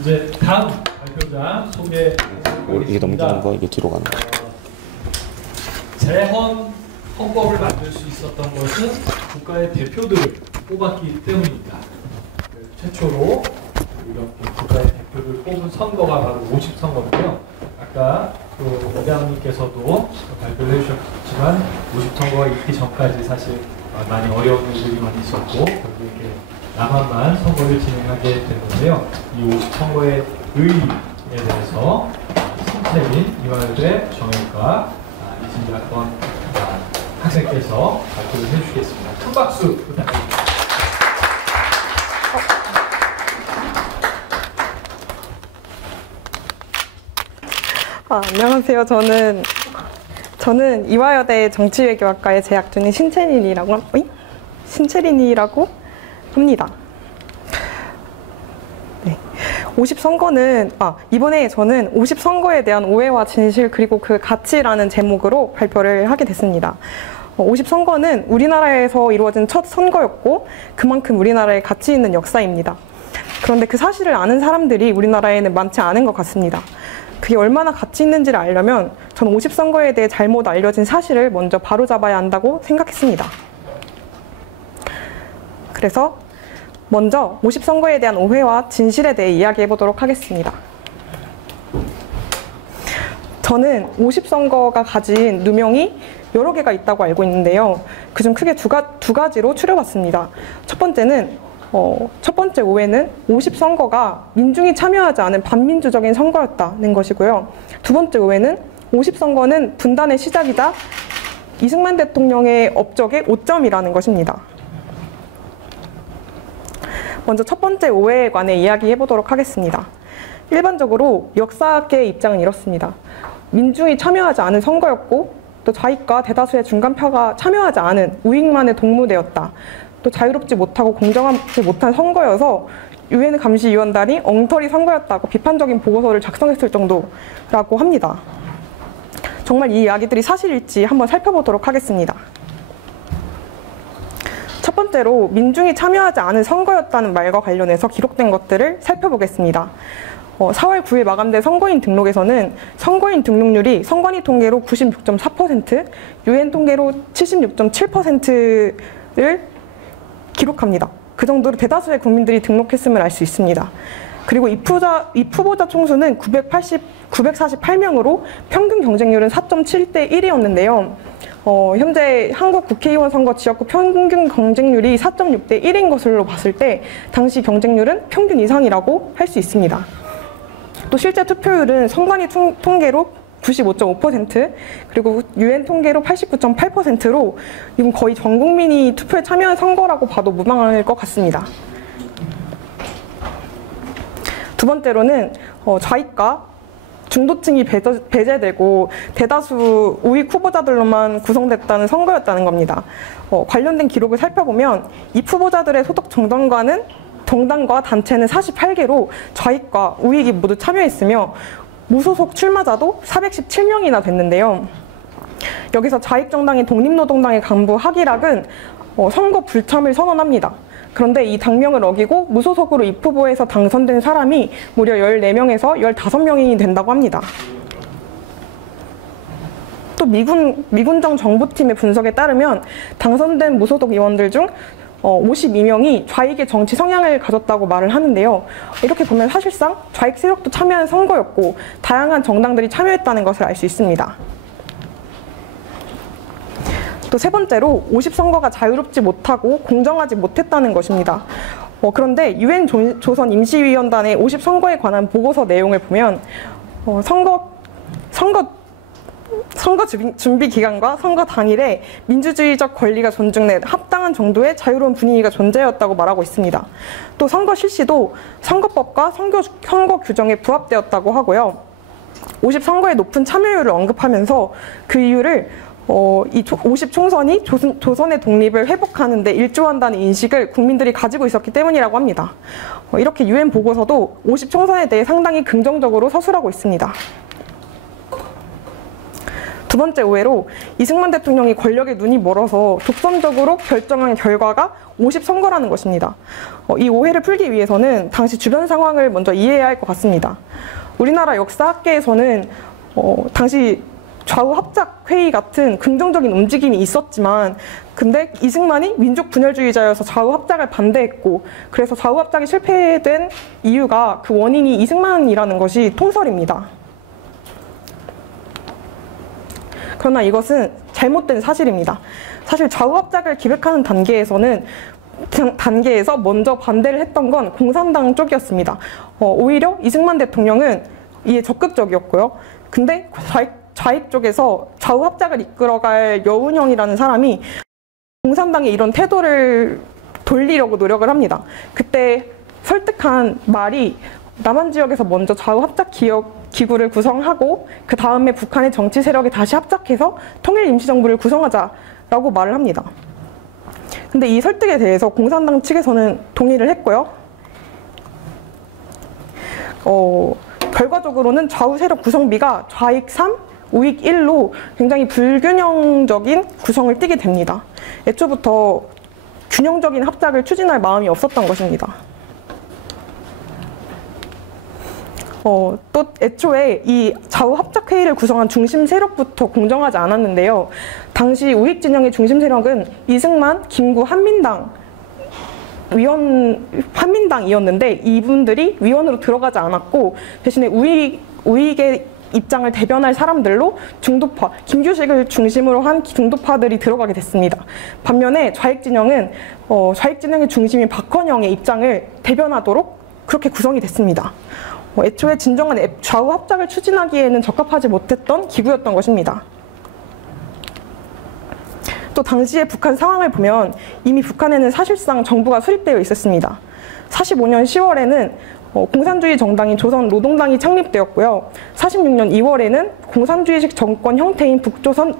이제 다음 발표자 소개. 이게 넘기는 거, 이게 뒤로 가는 거. 재헌 헌법을 만들 수 있었던 것은 국가의 대표들을 뽑았기 때문입니다. 최초로 이렇게 국가의 대표를 뽑은 선거가 바로 50선거인데요. 아까 또 회장님께서도 발표를 해주셨지만 50선거가 있기 전까지 사실 많이 어려운 일들이 많이 있었고 결국에 남한만 선거를 진행하게 됐는데요. 이 50선거의 의의에 대해서 신채민, 이화여대, 정혜과, 이진작권 학생께서 발표를 해주시겠습니다. 큰 박수 부탁드립니다. 안녕하세요. 저는 이화여대 정치외교학과에 재학 중인 신채린이라고 합니다. 네. 50선거는 이번에 저는 50선거에 대한 오해와 진실 그리고 그 가치라는 제목으로 발표를 하게 됐습니다. 50선거는 우리나라에서 이루어진 첫 선거였고 그만큼 우리나라에 가치 있는 역사입니다. 그런데 그 사실을 아는 사람들이 우리나라에는 많지 않은 것 같습니다. 그게 얼마나 가치 있는지를 알려면 저는 50선거에 대해 잘못 알려진 사실을 먼저 바로잡아야 한다고 생각했습니다. 그래서 먼저 50선거에 대한 오해와 진실에 대해 이야기해 보도록 하겠습니다. 저는 50선거가 가진 누명이 여러 개가 있다고 알고 있는데요. 그중 크게 두 가지로 추려봤습니다. 첫 번째 오해는 50선거가 민중이 참여하지 않은 반민주적인 선거였다는 것이고요. 두 번째 오해는 50선거는 분단의 시작이자 이승만 대통령의 업적의 오점이라는 것입니다. 먼저 첫 번째 오해에 관해 이야기해 보도록 하겠습니다. 일반적으로 역사학계의 입장은 이렇습니다. 민중이 참여하지 않은 선거였고 또 좌익과 대다수의 중간표가 참여하지 않은 우익만의 동무대였다. 또 자유롭지 못하고 공정하지 못한 선거여서 유엔 감시위원단이 엉터리 선거였다고 비판적인 보고서를 작성했을 정도라고 합니다. 정말 이 이야기들이 사실일지 한번 살펴보도록 하겠습니다. 첫 번째로 민중이 참여하지 않은 선거였다는 말과 관련해서 기록된 것들을 살펴보겠습니다. 4월 9일 마감된 선거인 등록에서는 선거인 등록률이 선관위 통계로 96.4%, 유엔 통계로 76.7%를 기록합니다. 그 정도로 대다수의 국민들이 등록했음을 알 수 있습니다. 그리고 입후보자 총수는 948명으로 평균 경쟁률은 4.7대 1이었는데요. 현재 한국 국회의원 선거 지역구 평균 경쟁률이 4.6대 1인 것으로 봤을 때 당시 경쟁률은 평균 이상이라고 할 수 있습니다. 또 실제 투표율은 선관위 통계로 95.5%, 그리고 유엔 통계로 89.8%로 이건 거의 전 국민이 투표에 참여한 선거라고 봐도 무방할 것 같습니다. 두 번째로는 좌익과 중도층이 배제되고 대다수 우익 후보자들로만 구성됐다는 선거였다는 겁니다. 관련된 기록을 살펴보면 이 후보자들의 소속 정당과 단체는 48개로 좌익과 우익이 모두 참여했으며 무소속 출마자도 417명이나 됐는데요. 여기서 좌익정당인 독립노동당의 간부 하기락은 선거 불참을 선언합니다. 그런데 이 당명을 어기고 무소속으로 입후보에서 당선된 사람이 무려 14명에서 15명이 된다고 합니다. 또 미군정 정보팀의 분석에 따르면 당선된 무소속 의원들 중 52명이 좌익의 정치 성향을 가졌다고 말을 하는데요. 이렇게 보면 사실상 좌익 세력도 참여한 선거였고 다양한 정당들이 참여했다는 것을 알 수 있습니다. 또 세 번째로 50선거가 자유롭지 못하고 공정하지 못했다는 것입니다. 그런데 유엔 조선 임시위원단의 50선거에 관한 보고서 내용을 보면 선거 준비 기간과 선거 당일에 민주주의적 권리가 존중된 합당한 정도의 자유로운 분위기가 존재했다고 말하고 있습니다. 또 선거 실시도 선거법과 선거 규정에 부합되었다고 하고요. 50선거의 높은 참여율을 언급하면서 그 이유를 이 50총선이 조선의 독립을 회복하는 데 일조한다는 인식을 국민들이 가지고 있었기 때문이라고 합니다. 이렇게 유엔 보고서도 50총선에 대해 상당히 긍정적으로 서술하고 있습니다. 두 번째 오해로 이승만 대통령이 권력에 눈이 멀어서 독선적으로 결정한 결과가 50선거라는 것입니다. 이 오해를 풀기 위해서는 당시 주변 상황을 먼저 이해해야 할 것 같습니다. 우리나라 역사학계에서는 당시 좌우 합작 회의 같은 긍정적인 움직임이 있었지만 근데 이승만이 민족 분열주의자여서 좌우 합작을 반대했고 그래서 좌우 합작이 실패된 이유가 그 원인이 이승만이라는 것이 통설입니다. 그러나 이것은 잘못된 사실입니다. 사실 좌우 합작을 기획하는 단계에서 먼저 반대를 했던 건 공산당 쪽이었습니다. 오히려 이승만 대통령은 이에 적극적이었고요. 근데 좌익 쪽에서 좌우 합작을 이끌어갈 여운형이라는 사람이 공산당의 이런 태도를 돌리려고 노력을 합니다. 그때 설득한 말이 남한 지역에서 먼저 좌우 합작 기구를 구성하고 그 다음에 북한의 정치 세력이 다시 합작해서 통일 임시정부를 구성하자라고 말을 합니다. 근데 이 설득에 대해서 공산당 측에서는 동의를 했고요. 결과적으로는 좌우 세력 구성비가 좌익 3, 우익 1로 굉장히 불균형적인 구성을 띠게 됩니다. 애초부터 균형적인 합작을 추진할 마음이 없었던 것입니다. 또 애초에 이 좌우 합작 회의를 구성한 중심 세력부터 공정하지 않았는데요. 당시 우익 진영의 중심 세력은 이승만, 김구, 한민당이었는데 이분들이 위원으로 들어가지 않았고 대신에 우익의 입장을 대변할 사람들로 중도파, 김규식을 중심으로 한 중도파들이 들어가게 됐습니다. 반면에 좌익 진영의 중심인 박헌영의 입장을 대변하도록 그렇게 구성이 됐습니다. 애초에 진정한 좌우 합작을 추진하기에는 적합하지 못했던 기구였던 것입니다. 또 당시의 북한 상황을 보면 이미 북한에는 사실상 정부가 수립되어 있었습니다. 45년 10월에는 공산주의 정당인 조선노동당이 창립되었고요. 46년 2월에는 공산주의식 정권 형태인 북조선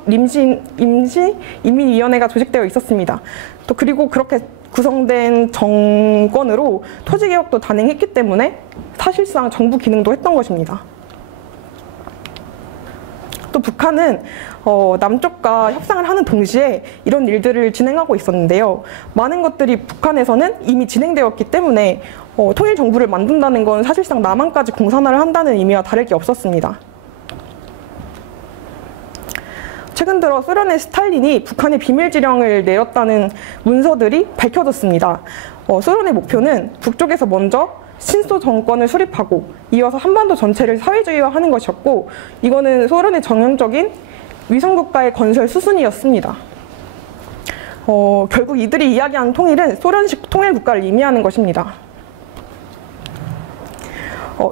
임시인민위원회가 조직되어 있었습니다. 또 그리고 그렇게 구성된 정권으로 토지개혁도 단행했기 때문에 사실상 정부 기능도 했던 것입니다. 또 북한은 남쪽과 협상을 하는 동시에 이런 일들을 진행하고 있었는데요. 많은 것들이 북한에서는 이미 진행되었기 때문에 통일 정부를 만든다는 건 사실상 남한까지 공산화를 한다는 의미와 다를 게 없었습니다. 최근 들어 소련의 스탈린이 북한에 비밀지령을 내렸다는 문서들이 밝혀졌습니다. 소련의 목표는 북쪽에서 먼저 신소 정권을 수립하고 이어서 한반도 전체를 사회주의화하는 것이었고 이거는 소련의 전형적인 위성국가의 건설 수순이었습니다. 결국 이들이 이야기하는 통일은 소련식 통일국가를 의미하는 것입니다.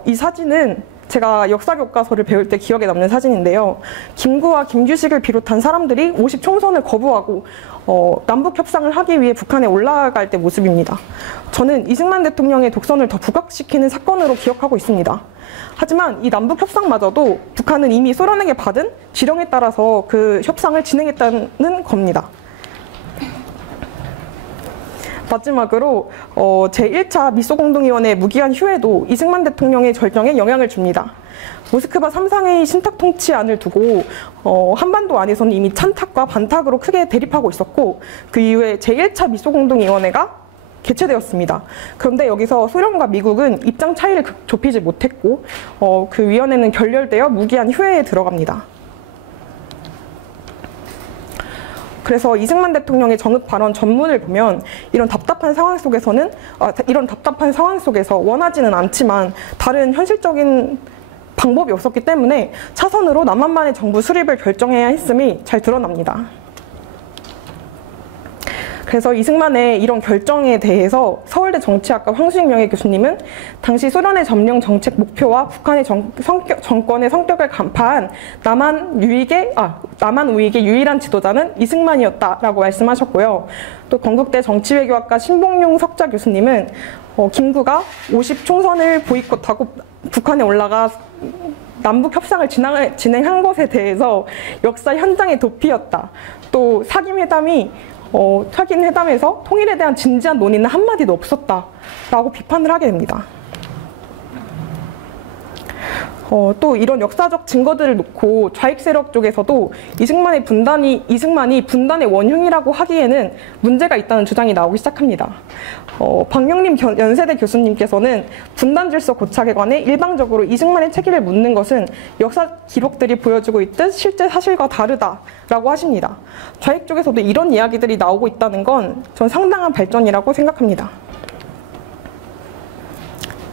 이 사진은 제가 역사 교과서를 배울 때 기억에 남는 사진인데요. 김구와 김규식을 비롯한 사람들이 50총선을 거부하고 남북 협상을 하기 위해 북한에 올라갈 때 모습입니다. 저는 이승만 대통령의 독선을 더 부각시키는 사건으로 기억하고 있습니다. 하지만 이 남북 협상마저도 북한은 이미 소련에게 받은 지령에 따라서 그 협상을 진행했다는 겁니다. 마지막으로 제1차 미소공동위원회 무기한 휴회도 이승만 대통령의 결정에 영향을 줍니다. 모스크바 3상회의 신탁 통치안을 두고 한반도 안에서는 이미 찬탁과 반탁으로 크게 대립하고 있었고 그 이후에 제1차 미소공동위원회가 개최되었습니다. 그런데 여기서 소련과 미국은 입장 차이를 좁히지 못했고 그 위원회는 결렬되어 무기한 휴회에 들어갑니다. 그래서 이승만 대통령의 정읍 발언 전문을 보면 이런 답답한 상황 속에서 원하지는 않지만 다른 현실적인 방법이 없었기 때문에 차선으로 남한만의 정부 수립을 결정해야 했음이 잘 드러납니다. 그래서 이승만의 이런 결정에 대해서 서울대 정치학과 황수익 명예 교수님은 당시 소련의 점령 정책 목표와 북한의 정권의 성격을 간파한 남한 우익의 유일한 지도자는 이승만이었다라고 말씀하셨고요. 또 건국대 정치외교학과 신봉용 석좌 교수님은 김구가 50총선을 보이콧하고 북한에 올라가 남북 협상을 진행한 것에 대해서 역사 현장의 도피였다. 또 사김회담에서 통일에 대한 진지한 논의는 한마디도 없었다라고 비판을 하게 됩니다. 또 이런 역사적 증거들을 놓고 좌익 세력 쪽에서도 이승만이 분단의 원흉이라고 하기에는 문제가 있다는 주장이 나오기 시작합니다. 박영림 연세대 교수님께서는 분단 질서 고착에 관해 일방적으로 이승만의 책임을 묻는 것은 역사 기록들이 보여주고 있듯 실제 사실과 다르다라고 하십니다. 좌익 쪽에서도 이런 이야기들이 나오고 있다는 건 전 상당한 발전이라고 생각합니다.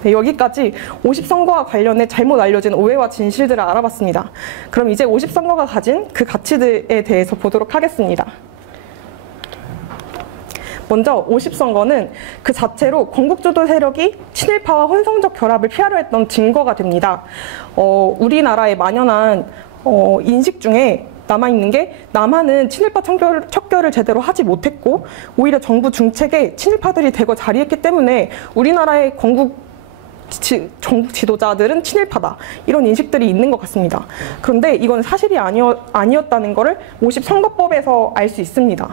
네, 여기까지 50선거와 관련해 잘못 알려진 오해와 진실들을 알아봤습니다. 그럼 이제 50선거가 가진 그 가치들에 대해서 보도록 하겠습니다. 먼저 50선거는 그 자체로 건국주도 세력이 친일파와 혼성적 결합을 피하려 했던 증거가 됩니다. 우리나라에 만연한 인식 중에 남아있는 게 남한은 친일파 척결을 제대로 하지 못했고 오히려 정부 중책에 친일파들이 대거 자리했기 때문에 우리나라의 정부 지도자들은 친일파다, 이런 인식들이 있는 것 같습니다. 그런데 이건 사실이 아니었다는 것을 50선거법에서 알 수 있습니다.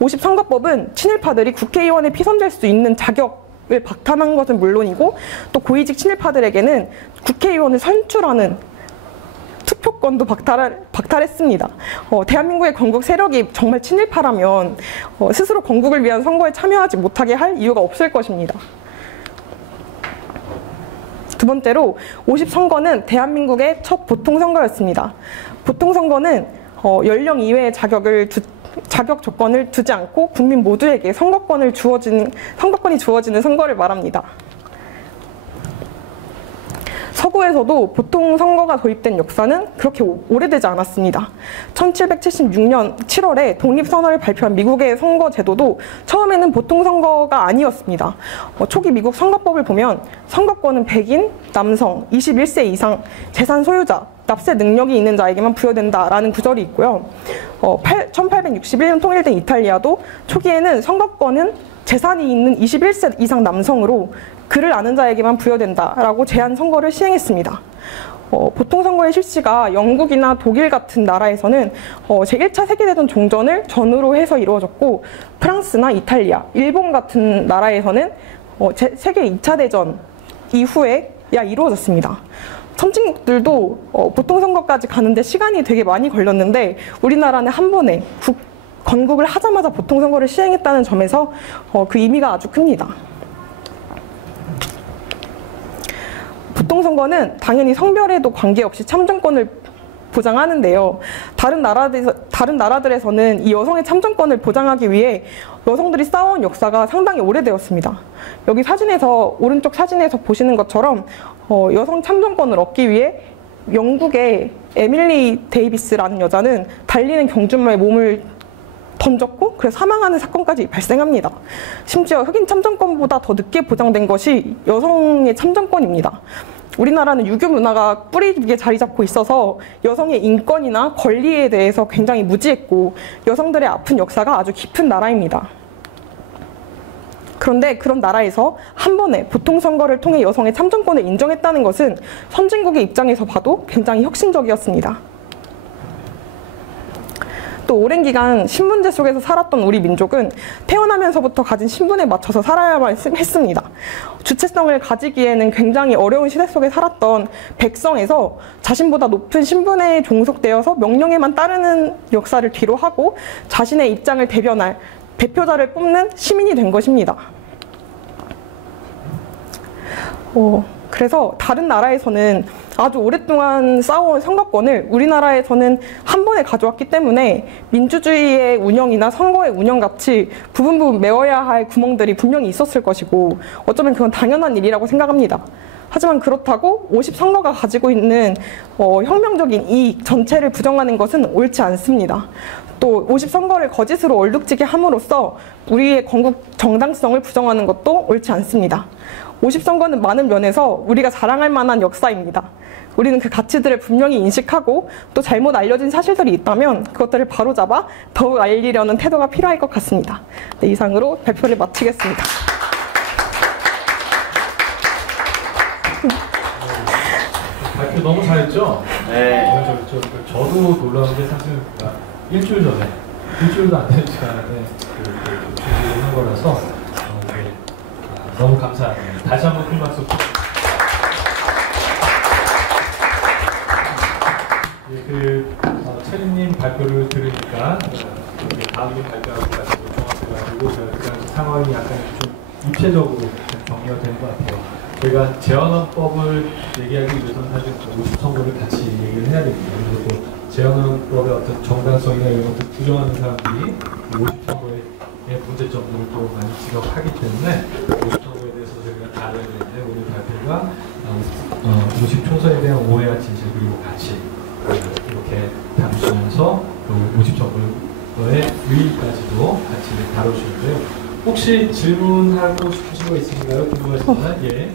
50선거법은 친일파들이 국회의원에 피선될 수 있는 자격을 박탈한 것은 물론이고 또 고위직 친일파들에게는 국회의원을 선출하는 투표권도 박탈했습니다. 대한민국의 건국 세력이 정말 친일파라면 스스로 건국을 위한 선거에 참여하지 못하게 할 이유가 없을 것입니다. 두 번째로 50선거는 대한민국의 첫 보통선거였습니다. 보통선거는 연령 이외의 자격 조건을 두지 않고 국민 모두에게 선거권이 주어지는 선거를 말합니다. 서구에서도 보통선거가 도입된 역사는 그렇게 오래되지 않았습니다. 1776년 7월에 독립선언을 발표한 미국의 선거제도도 처음에는 보통선거가 아니었습니다. 초기 미국 선거법을 보면 선거권은 백인, 남성, 21세 이상, 재산 소유자, 납세 능력이 있는 자에게만 부여된다라는 구절이 있고요. 1861년 통일된 이탈리아도 초기에는 선거권은 재산이 있는 21세 이상 남성으로 글을 아는 자에게만 부여된다라고 제한 선거를 시행했습니다. 보통선거의 실시가 영국이나 독일 같은 나라에서는 제1차 세계대전 종전을 전후로 해서 이루어졌고 프랑스나 이탈리아, 일본 같은 나라에서는 세계 2차 대전 이후에야 이루어졌습니다. 선진국들도 보통선거까지 가는데 시간이 되게 많이 걸렸는데 우리나라는 한 번에 건국을 하자마자 보통선거를 시행했다는 점에서 그 의미가 아주 큽니다. 보통선거는 당연히 성별에도 관계없이 참정권을 보장하는데요. 다른 나라들에서는 이 여성의 참정권을 보장하기 위해 여성들이 싸워온 역사가 상당히 오래되었습니다. 여기 오른쪽 사진에서 보시는 것처럼 여성 참정권을 얻기 위해 영국의 에밀리 데이비스라는 여자는 달리는 경주마에 몸을 던졌고 그래서 사망하는 사건까지 발생합니다. 심지어 흑인 참정권보다 더 늦게 보장된 것이 여성의 참정권입니다. 우리나라는 유교 문화가 뿌리 깊게 자리 잡고 있어서 여성의 인권이나 권리에 대해서 굉장히 무지했고 여성들의 아픈 역사가 아주 깊은 나라입니다. 그런데 그런 나라에서 한 번에 보통선거를 통해 여성의 참정권을 인정했다는 것은 선진국의 입장에서 봐도 굉장히 혁신적이었습니다. 또 오랜 기간 신분제 속에서 살았던 우리 민족은 태어나면서부터 가진 신분에 맞춰서 살아야만 했습니다. 주체성을 가지기에는 굉장히 어려운 시대 속에 살았던 백성에서 자신보다 높은 신분에 종속되어서 명령에만 따르는 역사를 뒤로하고 자신의 입장을 대변할 대표자를 뽑는 시민이 된 것입니다. 그래서 다른 나라에서는 아주 오랫동안 쌓아온 선거권을 우리나라에서는 한 번에 가져왔기 때문에 민주주의의 운영이나 선거의 운영같이 부분 메워야 할 구멍들이 분명히 있었을 것이고 어쩌면 그건 당연한 일이라고 생각합니다. 하지만 그렇다고 50선거가 가지고 있는 혁명적인 이익 전체를 부정하는 것은 옳지 않습니다. 또 50선거를 거짓으로 얼룩지게 함으로써 우리의 건국 정당성을 부정하는 것도 옳지 않습니다. 50선거는 많은 면에서 우리가 자랑할 만한 역사입니다. 우리는 그 가치들을 분명히 인식하고 또 잘못 알려진 사실들이 있다면 그것들을 바로잡아 더욱 알리려는 태도가 필요할 것 같습니다. 네, 이상으로 발표를 마치겠습니다. 발표 너무 잘했죠? 네. 저도 놀라운 게 사실 일주일도 안 되는 시간에 준비를 한 거라서 너무 감사합니다. 다시 한번 큰 박수. 체리님 발표를 들으니까 다음님 발표하고 같이 종합해가지고 제가 그 당시 상황이 약간 좀 입체적으로 정리가 된 것 같아요. 저희가 재헌헌법을 얘기하기 위해서는 사실 50선거를 같이 얘기를 해야 됩니다. 그리고 재헌헌법의 어떤 정당성이나 이런 것들 부정하는 사람들이 50선거의 문제점들을 또 많이 지적하기 때문에 50선거에 대해서 저희가 다뤄야 되는데 오늘 발표가 50총선에 대한 오해와 진실 그리고 가치 이렇게 다루시면서 또 50선거의 의의까지도 같이 다루시는데요. 혹시 질문하고 싶으신 거 있으신가요? 궁금하신가요? 예.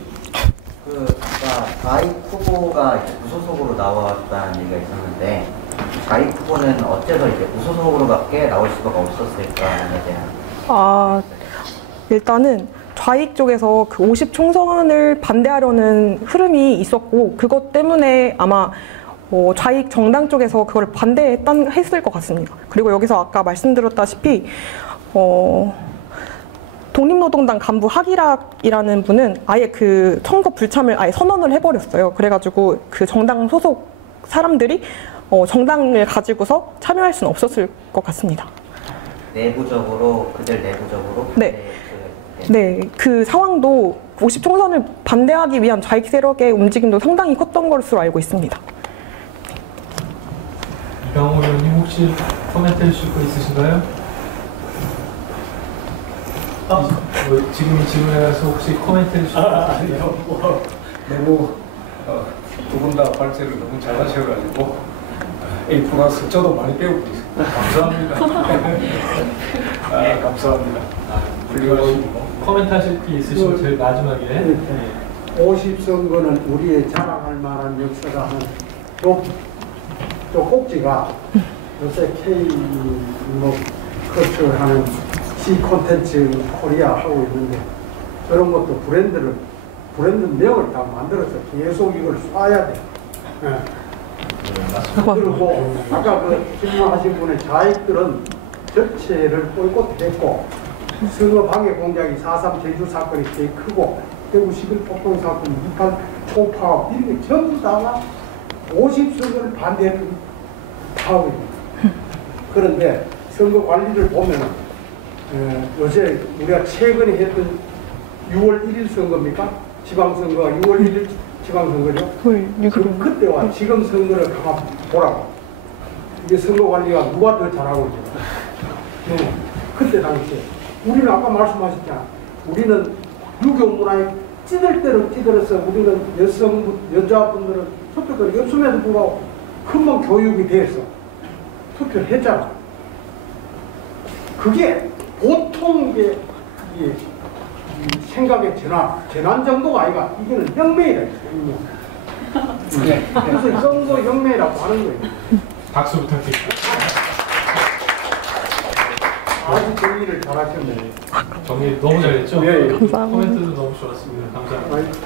좌익 후보가 이제 무소속으로 나왔다는 얘기가 있었는데 좌익 후보는 어째서 이제 무소속으로밖에 나올 수가 없었을까에 대한. 일단은 좌익 쪽에서 그 50총선을 반대하려는 흐름이 있었고 그것 때문에 아마 좌익 정당 쪽에서 그걸 반대했을 것 같습니다. 그리고 여기서 아까 말씀드렸다시피 독립노동당 간부 하기락이라는 분은 아예 그 선거 불참을 아예 선언을 해버렸어요. 그래가지고 그 정당 소속 사람들이 정당을 가지고서 참여할 수는 없었을 것 같습니다. 내부적으로 그들 내부적으로 네, 그 상황도 50총선을 반대하기 위한 좌익 세력의 움직임도 상당히 컸던 것으로 알고 있습니다. 이강호 의원님 혹시 코멘트 해주실 거 있으신가요? 지금 질문해서 혹시 코멘트 해주실 거 있으세요? 너무 두 분 다 발제를 너무 잘하셔가지고 A 플러스 저도 많이 배우고 있습니다. 감사합니다. 감사합니다. 훌륭하시고 코멘트 하실 게 있으시면 제일 마지막에 50선거는 우리의 자랑할 만한 역사가 하는 또 꼭지가 요새 K 커처하는 C 콘텐츠 코리아 하고 있는데 저런 것도 브랜드 명을 다 만들어서 계속 이걸 쏴야 돼. 네. 그리고 아까 그 질문하신 분의 좌익들은 전체를 보이콧했고 선거 방해 공작이 4.3 제주 사건이 제일 크고 대구 11 폭동 사건, 28 초파업 이런 게 전부 다가 50선거를 반대했던 파업입니다. 그런데 선거 관리를 보면은 요새 우리가 최근에 했던 6월 1일 선거입니까? 지방선거가 6월 1일 지방선거죠? 그때와 지금 선거를 한번 보라고. 이게 선거 관리가 누가 더 잘하고 있죠? 그때 당시에 우리는 아까 말씀하셨잖아. 우리는 유교 문화에 찌들 대로 찌들어서 우리는 여자분들은 투표권이 없음에도 불구하고 큰만 교육이 돼서 투표를 했잖아. 그게 보통 게 생각의 재난 정도가 아니라 이게는 혁명이다. 그래서 선거 혁명이라고 하는 거예요. 박수 부탁드립니다. 아주 정리를 잘하셨네요. 정리 너무 잘했죠? 예, 감사합니다. 코멘트도 너무 좋았습니다. 감사합니다.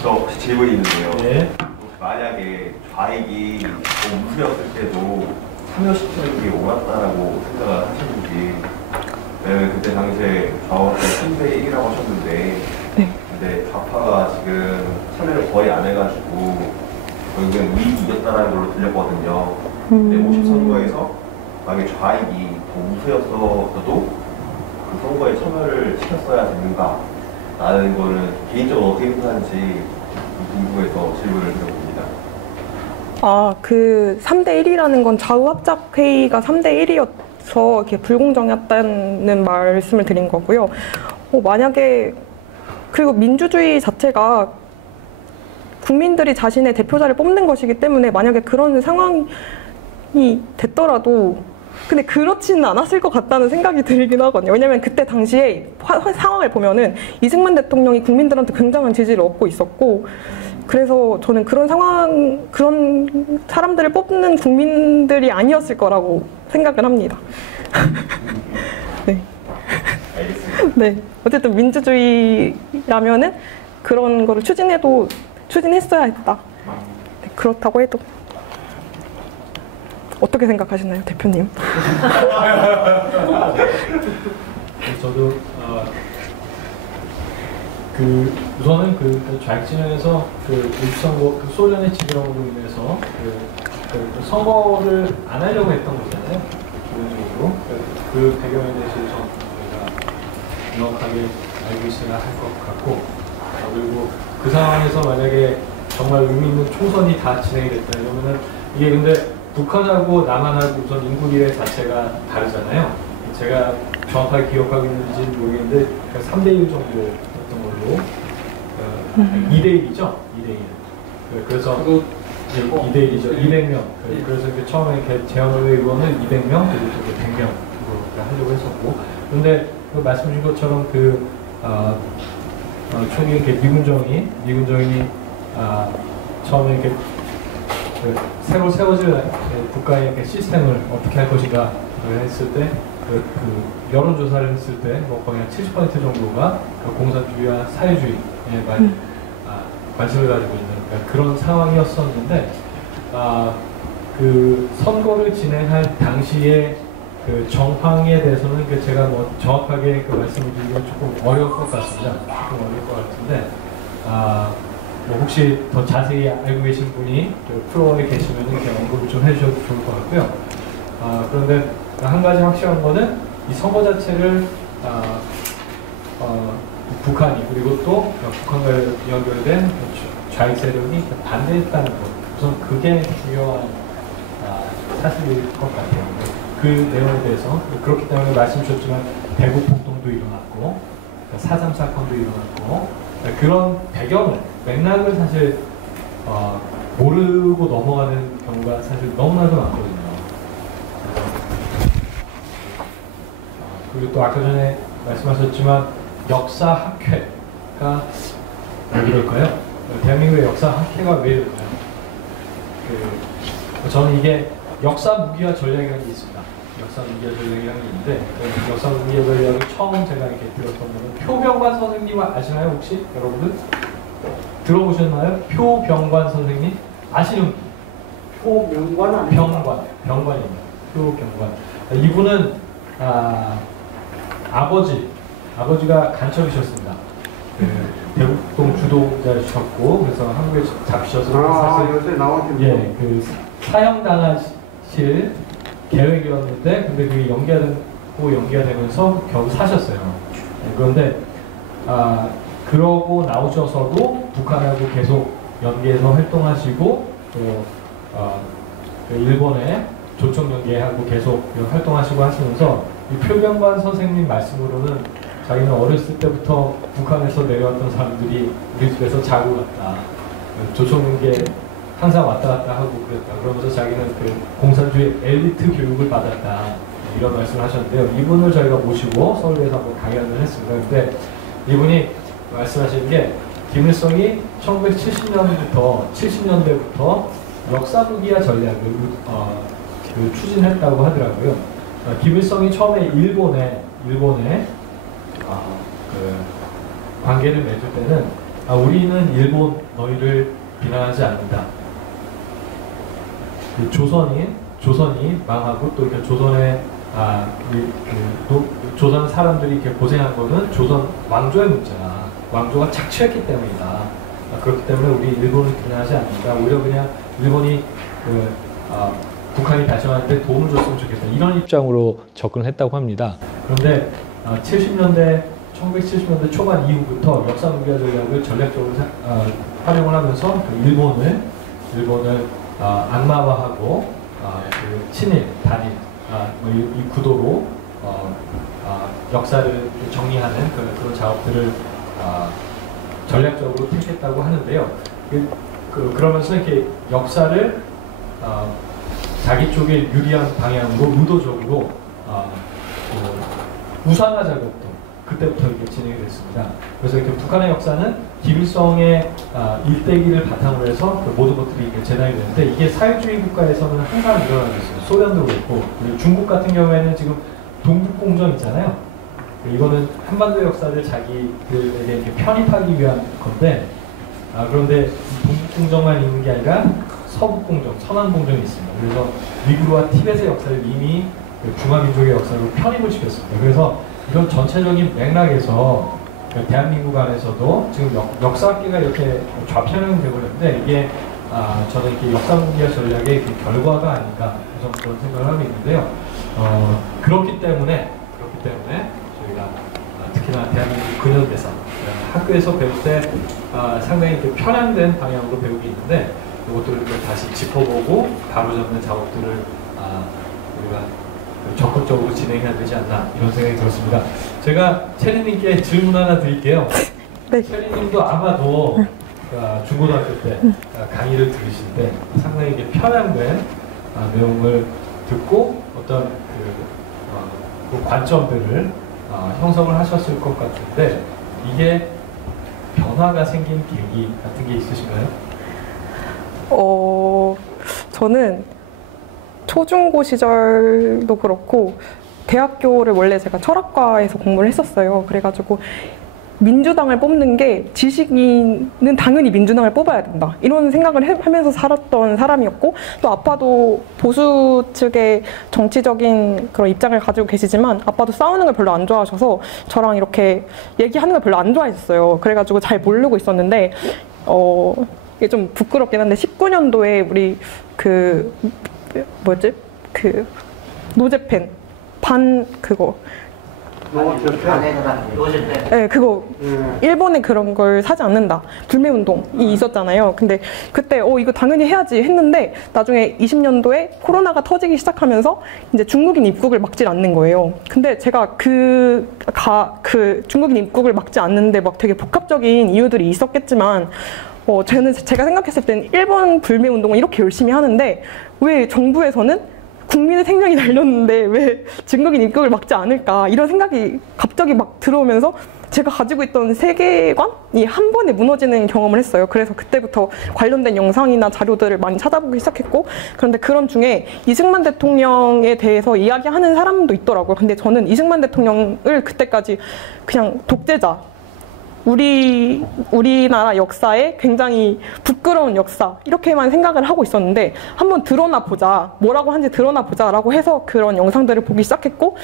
저 혹시 질문이 있는데요. 네. 만약에 좌익이 우세였을 때도 참여시키는 게 옳았다라고 생각을 하시는지, 왜냐면 그때 당시에 좌우가 3대 1이라고 하셨는데, 근데 좌파가 지금 참여를 거의 안 해가지고 결국엔 우익이 이겼다는 걸로 들렸거든요. 근데 50선거에서 만약에 좌익이 더 우세였어도 그 선거에 참여를 시켰어야 됐는가 라는 거는 개인적으로 어떻게 생각하는지 궁금해서 질문을 드려봅니다. 그 3대 1이라는 건 좌우 합작 회의가 3대 1이어서 이렇게 불공정했다는 말씀을 드린 거고요. 만약에 그리고 민주주의 자체가 국민들이 자신의 대표자를 뽑는 것이기 때문에 만약에 그런 상황이 됐더라도 근데 그렇지는 않았을 것 같다는 생각이 들긴 하거든요. 왜냐면 그때 당시에 상황을 보면은 이승만 대통령이 국민들한테 굉장한 지지를 얻고 있었고 그래서 저는 그런 사람들을 뽑는 국민들이 아니었을 거라고 생각을 합니다. 네. 알겠습니다. 네. 어쨌든 민주주의라면은 그런 거를 추진했어야 했다. 네, 그렇다고 해도. 어떻게 생각하시나요, 대표님? 저도 우선은 좌익 진영에서 50선거 소련의 지령으로 인해서 그 선거를 안 하려고 했던 거잖아요. 기본적으로. 그 배경에 대해서 좀 저희가 명확하게 알고 있어야 할 것 같고, 그리고 그 상황에서 만약에 정말 의미 있는 총선이 다 진행이 됐다 이러면은, 이게 근데 북한하고 남한하고 우선 인구 비례 자체가 다르잖아요. 제가 정확하게 기억하고 있는지는 모르겠는데 3대1 정도였던 걸로 2대1이죠? 2대1. 그래서 2대1이죠. 200명. 그래서 처음에 이렇게 재헌의 의원은 200명, 그리고 또 100명으로 하려고 했었고. 그런데 그 말씀 주신 것처럼 총리 이렇게 미군정이 처음에 이렇게 새로 세워질 국가의 이렇게 시스템을 어떻게 할 것인가 했을 때, 여론조사를 했을 때, 거의 한 70% 정도가 공산주의와 사회주의에 관심을 가지고 있는 그런 상황이었었는데, 그 선거를 진행할 당시에 그 정황에 대해서는 제가 뭐 정확하게 말씀을 드리기가 조금 어려울 것 같습니다. 조금 어려울 것 같은데, 뭐 혹시 더 자세히 알고 계신 분이 프로에 계시면 이렇게 언급을 좀 해주셔도 좋을 것 같고요. 그런데 한 가지 확실한 거는 이 선거 자체를 북한이, 그리고 또 북한과 연결된 좌익 세력이 반대했다는 것, 우선 그게 중요한 사실일 것 같아요. 그 내용에 대해서, 그렇기 때문에 말씀 주셨지만 대구 폭동도 일어났고 4.3 사건도 일어났고, 그런 배경을, 맥락을 사실 모르고 넘어가는 경우가 사실 너무나도 많거든요. 그리고 또 아까 전에 말씀하셨지만 역사 학회가 왜 그럴까요? 대한민국의 역사 학회가 왜 이럴까요? 저는 이게 역사 무기화 전략이라는 게 있습니다. 역사 무기화 전략이라는 게 있는데, 역사 무기화 전략을 처음 제가 이렇게 들었던 거는 표병관 선생님 아시나요? 혹시 여러분들? 들어보셨나요? 표병관 선생님? 아시는? 표명관 아닙니까? 병관입니다. 표병관. 이분은 아버지가 간첩이셨습니다. 대북동 주도자셨고, 그래서 한국에 잡히셔서 사실 요새 나왔군요. 사형당하실 계획이었는데, 근데 그게 연기가 되면서 겨우 사셨어요. 그런데 그러고 나오셔서도 북한하고 계속 연계해서 활동하시고, 또 일본에 조청 연계하고 계속 활동하시고 하시면서, 이 표병관 선생님 말씀으로는 자기는 어렸을 때부터 북한에서 내려왔던 사람들이 우리 집에서 자고 갔다, 조청 연계 항상 왔다 갔다 하고 그랬다, 그러면서 자기는 공산주의 엘리트 교육을 받았다, 이런 말씀을 하셨는데요. 이분을 저희가 모시고 서울에서 한번 강연을 했습니다. 근데 이분이 말씀하시는 게, 김일성이 70년대부터 역사무기화 전략을 추진했다고 하더라고요. 김일성이 처음에 일본에 관계를 맺을 때는 우리는 일본 너희를 비난하지 않는다. 조선이 망하고, 또 이렇게 조선의 조선 사람들이 이렇게 고생한 거는 조선 왕조의 문제다. 왕조가 착취했기 때문이다. 그렇기 때문에 우리 일본을 비난하지 않는다. 오히려 그냥 일본이 북한이 발전하는데 도움을 줬으면 좋겠다, 이런 입장으로 접근했다고 합니다. 그런데 1970년대 초반 이후부터 역사무기화 전략을 전략적으로 활용을 하면서 일본을 악마화하고 친일, 단일 이 구도로 역사를 정리하는 그런 작업들을 전략적으로 택했다고 하는데요. 그러면서 이렇게 역사를 자기 쪽에 유리한 방향으로 의도적으로 우상화 작업도 그때부터 이렇게 진행이 됐습니다. 그래서 이렇게 북한의 역사는 김일성의 일대기를 바탕으로 해서 모든 것들이 이렇게 재단이 되는데, 이게 사회주의 국가에서는 항상 일어나고 있어요. 소련도 그렇고, 그리고 중국 같은 경우에는 지금 동북공정 있잖아요. 이거는 한반도 역사를 자기들에게 이렇게 편입하기 위한 건데, 그런데 동북공정만 있는 게 아니라 서북공정, 서남공정이 있습니다. 그래서 위구르와 티벳의 역사를 이미 중화민족의 역사로 편입을 시켰습니다. 그래서 이런 전체적인 맥락에서 대한민국 안에서도 지금 역사학계가 이렇게 좌편향되고 있는데, 이게 저는 이렇게 역사 공개 전략의 그 결과가 아닌가 우선 그런 생각을 하고 있는데요. 그렇기 때문에 저희가 특히나 대한민국 근현대사 학교에서 배울 때 상당히 이렇게 편향된 방향으로 배우고 있는데 이것들을 다시 짚어보고 바로잡는 작업들을 우리가 적극적으로 진행해야 되지 않나 이런 생각이 들었습니다. 제가 체리님께 질문 하나 드릴게요. 네. 체리님도 아마도 중고등학교 때 강의를 들으실 때 상당히 이게 편향된 내용을 듣고 어떤 그 관점들을 형성을 하셨을 것 같은데 이게 변화가 생긴 계기 같은 게 있으신가요? 저는 초중고 시절도 그렇고 대학교를 원래 제가 철학과에서 공부를 했었어요. 그래가지고 민주당을 뽑는 게 지식인은 당연히 민주당을 뽑아야 된다 이런 생각을 하면서 살았던 사람이었고 또 아빠도 보수 측의 정치적인 그런 입장을 가지고 계시지만 아빠도 싸우는 걸 별로 안 좋아하셔서 저랑 이렇게 얘기하는 걸 별로 안 좋아하셨어요. 그래가지고 잘 모르고 있었는데 이게 좀 부끄럽긴 한데 19년도에 우리 그 노제펜 반 그거 네, 그거 일본에 그런 걸 사지 않는다 불매운동이 있었잖아요. 근데 그때 이거 당연히 해야지 했는데 나중에 20년도에 코로나가 터지기 시작하면서 이제 중국인 입국을 막질 않는 거예요. 근데 제가 그 중국인 입국을 막지 않는데 막 되게 복합적인 이유들이 있었겠지만 제가 생각했을 땐 일본 불매운동을 이렇게 열심히 하는데 왜 정부에서는 국민의 생명이 달렸는데 왜 중국인 입국을 막지 않을까 이런 생각이 갑자기 막 들어오면서 제가 가지고 있던 세계관이 한 번에 무너지는 경험을 했어요. 그래서 그때부터 관련된 영상이나 자료들을 많이 찾아보기 시작했고 그런데 그런 중에 이승만 대통령에 대해서 이야기하는 사람도 있더라고요. 근데 저는 이승만 대통령을 그때까지 그냥 독재자 우리나라 역사에 굉장히 부끄러운 역사 이렇게만 생각을 하고 있었는데 한번 드러나 보자 뭐라고 하는지 드러나 보자라고 해서 그런 영상들을 보기 시작했고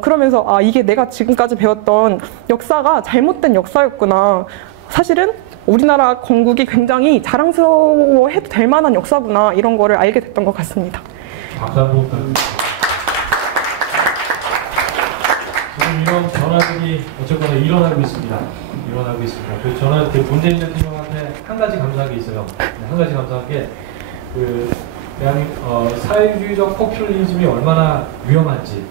그러면서 이게 내가 지금까지 배웠던 역사가 잘못된 역사였구나 사실은 우리나라 건국이 굉장히 자랑스러워해도 될 만한 역사구나 이런 거를 알게 됐던 것 같습니다. 감사합니다. 지금 이런 변화들이 어쨌거나 일어나고 있습니다. 그 저는 문재인 대통령한테 한 가지 감사한 게 있어요. 한 가지 감사한 게 대한민국 사회주의적 포퓰리즘이 얼마나 위험한지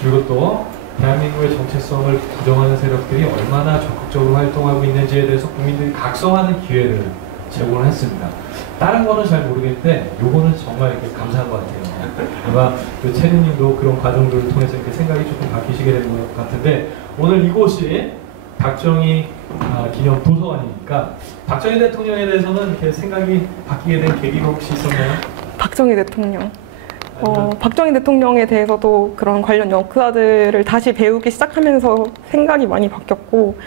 그리고 또 대한민국의 정체성을 부정하는 세력들이 얼마나 적극적으로 활동하고 있는지에 대해서 국민들이 각성하는 기회를 제공을 했습니다. 다른 거는 잘 모르겠는데 요거는 정말 이렇게 감사한 것 같아요. 아마 그 체리님도 그런 과정들을 통해서 이렇게 생각이 조금 바뀌시게 된 것 같은데 오늘 이곳이 박정희 기념 도서관이니까 박정희 대통령에 대해서는 이렇게 생각이 바뀌게 된 계기가 혹시 있었나요? 박정희 대통령. 박정희 대통령에 대해서도 그런 관련 역사들을 다시 배우기 시작하면서 생각이 많이 바뀌었고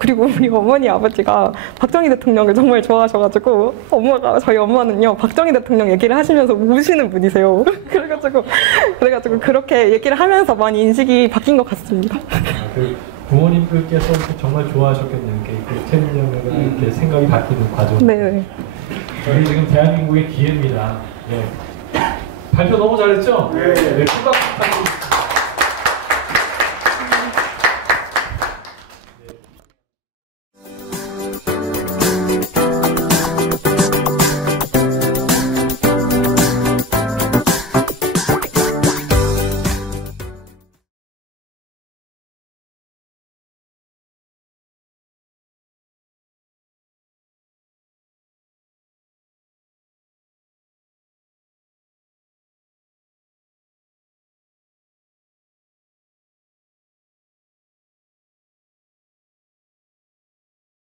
그리고 우리 어머니 아버지가 박정희 대통령을 정말 좋아하셔가지고 저희 엄마는요 박정희 대통령 얘기를 하시면서 우시는 분이세요. 그래가지고 그렇게 얘기를 하면서 많이 인식이 바뀐 것 같습니다. 부모님들께서 정말 좋아하셨겠네요. 이렇게 체리님과 이렇게 생각이 바뀌는 과정. 네. 저희 지금 대한민국의 기회입니다. 네. 발표 너무 잘했죠? 네. 큰 박수 부탁드립니다.